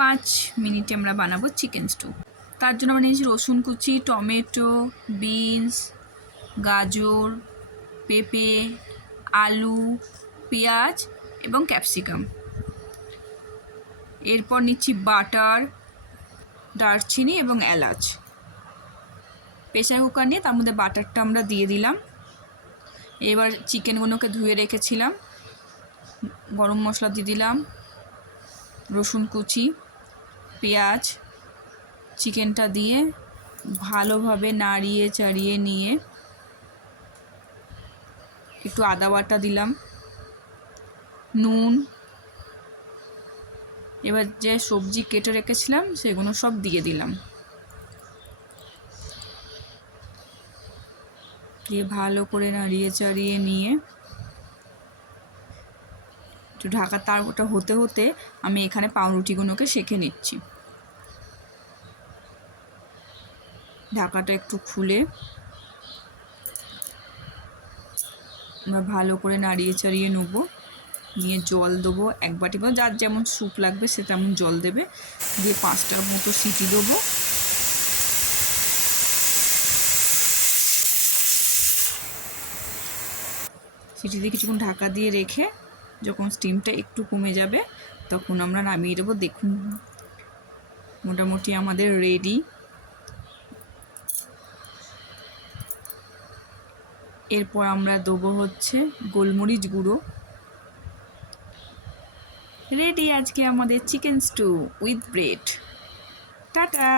5 মিনিটে আমরা বানাবো চিকেন স্টু। তার জন্য আমরা নিয়েছি রসুন কুচি, টমেটো, বিনস, গাজর, পেঁপে, আলু, পেঁয়াজ এবং ক্যাপসিকাম। এরপর নিচ্ছি বাটার, দারচিনি এবং এলাচ। প্রেসার কুকার নিয়ে তার মধ্যে বাটারটা আমরা দিয়ে দিলাম। এবার চিকেনগুলোকে ধুয়ে রেখেছিলাম, গরম মশলা দিয়ে দিলাম, রসুন কুচি, পেঁয়াজ, চিকেনটা দিয়ে ভালোভাবে নাড়িয়ে চাড়িয়ে নিয়ে একটু আদা বাটা দিলাম, নুন। এবার যে সবজি কেটে রেখেছিলাম সেগুলো সব দিয়ে দিলাম, দিয়ে ভালো করে নাড়িয়ে চাড়িয়ে নিয়ে একটু ঢাকা। তার ওটা হতে হতে আমি এখানে পাউরুটিগুলোকে সেঁকে নিচ্ছি। ঢাকাটা একটু খুলে আমরা ভালো করে নাড়িয়ে চাড়িয়ে নেব, নিয়ে জল দেবো 1 বাটি মতো, যার যেমন স্যুপ লাগবে সে তেমন জল দেবে, দিয়ে 5টা মতো সিটি দেবো। সিটি দিয়ে কিছুক্ষণ ঢাকা দিয়ে রেখে যখন স্টিমটা একটু কমে যাবে তখন আমরা নামিয়ে দেবো। দেখুন মোটামুটি আমাদের রেডি। এরপর আমরা দেবো হচ্ছে গোলমরিচ গুঁড়ো। রেডি আজকে আমাদের chicken stew with bread. Tata.